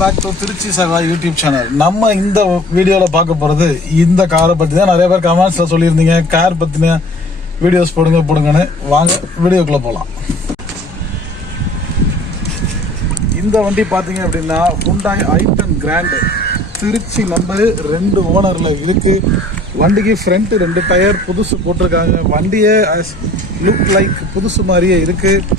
Back to Trichy சகா YouTube channel. நம்ம இந்த வீடியோவில் பார்க்க போகிறது இந்த காரை பற்றி தான். நிறைய பேர் கமெண்ட்ஸில் சொல்லியிருந்தீங்க கார் பற்றின வீடியோஸ் போடுங்கன்னு. வாங்க வீடியோக்குள்ளே போகலாம். இந்த வண்டி பார்த்தீங்க அப்படின்னா Hyundai i10 grand Tiruchi number 2 ஓனரில் இருக்குது. வண்டிக்கு ஃப்ரண்ட் 2 டயர் புதுசு போட்டிருக்காங்க. வண்டியே லுக் லைக் புதுசு மாதிரியே இருக்குது.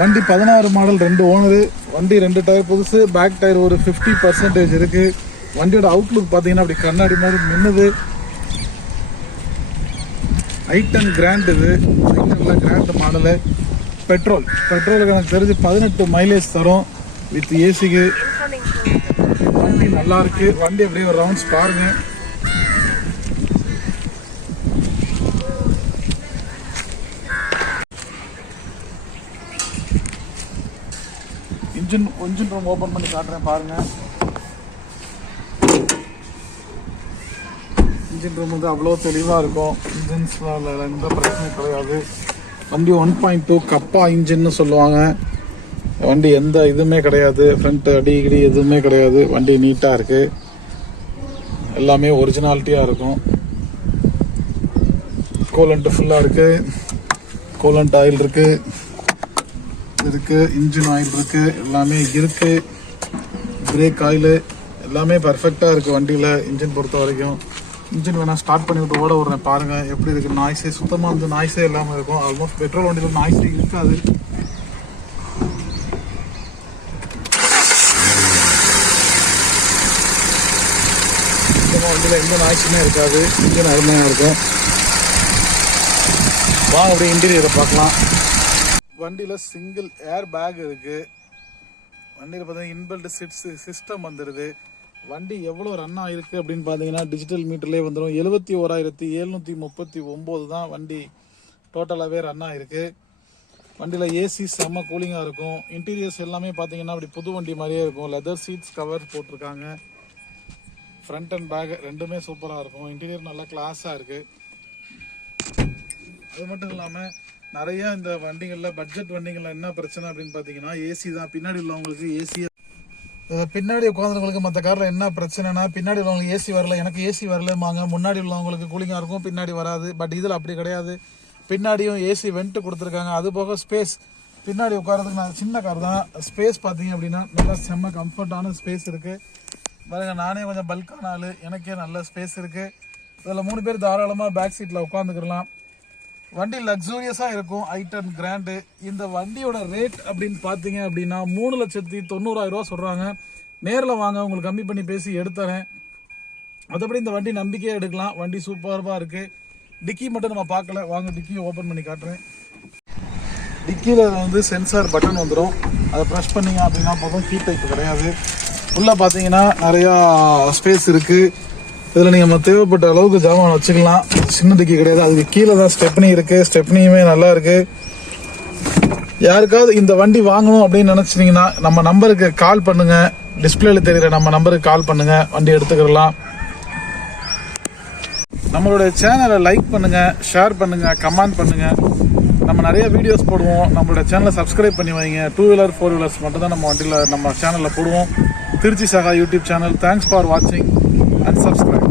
வண்டி 16 மாடல், 2 ஓனரு. வண்டி 2 டயர் புதுசு, பேக் டயர் ஒரு 50% இருக்குது. வண்டியோட அவுட்லுக் பார்த்தீங்கன்னா அப்படி கண்ணாடி மாதிரி மின்னுது. i10 கிராண்ட், இது i10 கிராண்ட் மாடலு. பெட்ரோலுக்கு எனக்கு தெரிஞ்சு 18 மைலேஜ் தரும் வித் ஏசிக்கு. வண்டி நல்லா இருக்கு. வண்டி அப்படியே ஒரு ரவுண்ட்ஸ் பாருங்க. இன்ஜின் ரூம் ஓப்பன் பண்ணி காட்டுறேன் பாருங்க. இன்ஜின் ரூம் வந்து அவ்வளோ தெளிவாக இருக்கும். இன்ஜின்ஸ்ல எந்த பிரச்சனையும் கிடையாது. வண்டி 1.2 கப்பா இன்ஜின்னு சொல்லுவாங்க. வண்டி எந்த இதுவுமே கிடையாது. ஃப்ரண்ட் அடிக்கடி எதுவுமே கிடையாது. வண்டி நீட்டாக இருக்கு. எல்லாமே ஒரிஜினாலிட்டியாக இருக்கும். கூலண்ட் ஃபுல்லாக இருக்கு. கூலண்ட் ஆயில் இருக்கு. இன்ஜின் ஆயில் இருக்கு. எல்லாமே இருக்கு. பிரேக் ஆயில் எல்லாமே பர்ஃபெக்டாக இருக்கு வண்டியில். இன்ஜின் பொறுத்த வரைக்கும் இன்ஜின் வேணா ஸ்டார்ட் பண்ணி விட்டு ஓட விடுறேன் பாருங்க எப்படி இருக்கு. நாய்ஸே சுத்தமாக வந்து நாய்ஸே இல்லாமல் இருக்கும். ஆல்மோஸ்ட் பெட்ரோல் வண்டியில் நாய்ஸே இருக்காது. சுத்தமாக வண்டியில் எந்த நாய்ஸுமே இருக்காது. இன்ஜின் அருமையாக இருக்கும். வாங்க அப்படியே இன்டீரியரை பார்க்கலாம். வண்டியில் சிங்கிள் ஏர் பேக் இருக்கு. வண்டியில் பார்த்தீங்கன்னா இன்பில்ட் சிஸ்டம் வந்துடுது. வண்டி எவ்வளோ ரன் ஆகிருக்கு அப்படின்னு பார்த்தீங்கன்னா டிஜிட்டல் மீட்டர்லேயே வந்துடும். 71,739 தான் வண்டி டோட்டலாகவே ரன் ஆகிருக்கு. வண்டியில் ஏசி செம்ம கூலிங்காக இருக்கும். இன்டீரியர்ஸ் எல்லாமே பார்த்தீங்கன்னா அப்படி புது வண்டி மாதிரியே இருக்கும். லெதர் சீட்ஸ் கவர் போட்டிருக்காங்க. ஃப்ரண்ட் அண்ட் பேக் ரெண்டுமே சூப்பராக இருக்கும். இன்டீரியர் நல்லா கிளாஸாக இருக்குது. அது மட்டும் இல்லாமல் நிறைய இந்த வண்டிகளில் பட்ஜெட் வண்டிகளில் என்ன பிரச்சனை அப்படின்னு பார்த்தீங்கன்னா ஏசி தான். பின்னாடி உள்ளவங்களுக்கு ஏசி, பின்னாடி உட்காந்துருவங்களுக்கு மற்ற காரில் என்ன பிரச்சனைனா பின்னாடி உள்ளவங்களுக்கு ஏசி வரல, எனக்கு ஏசி வரலமாங்க. முன்னாடி உள்ளவங்களுக்கு கூலிங்காக இருக்கும், பின்னாடி வராது. பட் இதில் அப்படி கிடையாது. பின்னாடியும் ஏசி வெண்ட் கொடுத்துருக்காங்க. அது போக ஸ்பேஸ் பின்னாடி உட்காரதுக்கு நான் சின்ன கார் தான். ஸ்பேஸ் பார்த்தீங்க அப்படின்னா நல்லா செம்ம கம்ஃபர்டான ஸ்பேஸ் இருக்குது. பாருங்க, நானே கொஞ்சம் பல்கான ஆள், எனக்கே நல்ல ஸ்பேஸ் இருக்குது. இதில் 3 பேர் தாராளமாக பேக் சீட்டில் உட்காந்துக்கலாம். வண்டி லக்ஸூரியஸாக இருக்கும். i10 grand. இந்த வண்டியோட ரேட் அப்படின்னு பார்த்தீங்க அப்படின்னா 3,90,000 சொல்கிறாங்க. நேரில் வாங்க, உங்களுக்கு கம்மி பண்ணி பேசி எடுத்துறேன். மற்றபடி இந்த வண்டி நம்பிக்கையாக எடுக்கலாம். வண்டி சூப்பராக இருக்குது. டிக்கி மட்டும் நம்ம பார்க்கல. வாங்க டிக்கியை ஓப்பன் பண்ணி காட்டுறேன். டிக்கியில் வந்து சென்சார் பட்டன் வந்துடும். அதை ப்ரெஸ் பண்ணிங்க அப்படின்னா போதும். கீ டைப் கிடையாது. உள்ளே பார்த்தீங்கன்னா நிறையா ஸ்பேஸ் இருக்குது. இதில் நீங்கள் தேவைப்பட்ட அளவுக்கு ஜாமான் வச்சுக்கலாம். சின்ன டிக்கி கிடையாது. அதுக்கு கீழே தான் ஸ்டெப்னி இருக்குது. ஸ்டெப்னியுமே நல்லா இருக்குது. யாருக்காவது இந்த வண்டி வாங்கணும் அப்படின்னு நினச்சிங்கன்னா நம்ம நம்பருக்கு கால் பண்ணுங்கள். டிஸ்பிளேல தெரிகிற நம்ம நம்பருக்கு கால் பண்ணுங்கள். வண்டி எடுத்துக்கலாம். நம்மளுடைய சேனலை லைக் பண்ணுங்கள், ஷேர் பண்ணுங்கள், கமெண்ட் பண்ணுங்கள். நம்ம நிறைய வீடியோஸ் போடுவோம். நம்மளோட சேனலை சப்ஸ்கிரைப் பண்ணி வைங்க. 2 வீலர் 4 வீலர்ஸ் மட்டும் தான் நம்ம வண்டியில் நம்ம சேனலில் போடுவோம். திருச்சி சகா யூடியூப் சேனல். தேங்க்ஸ் ஃபார் வாட்சிங் and subscribe.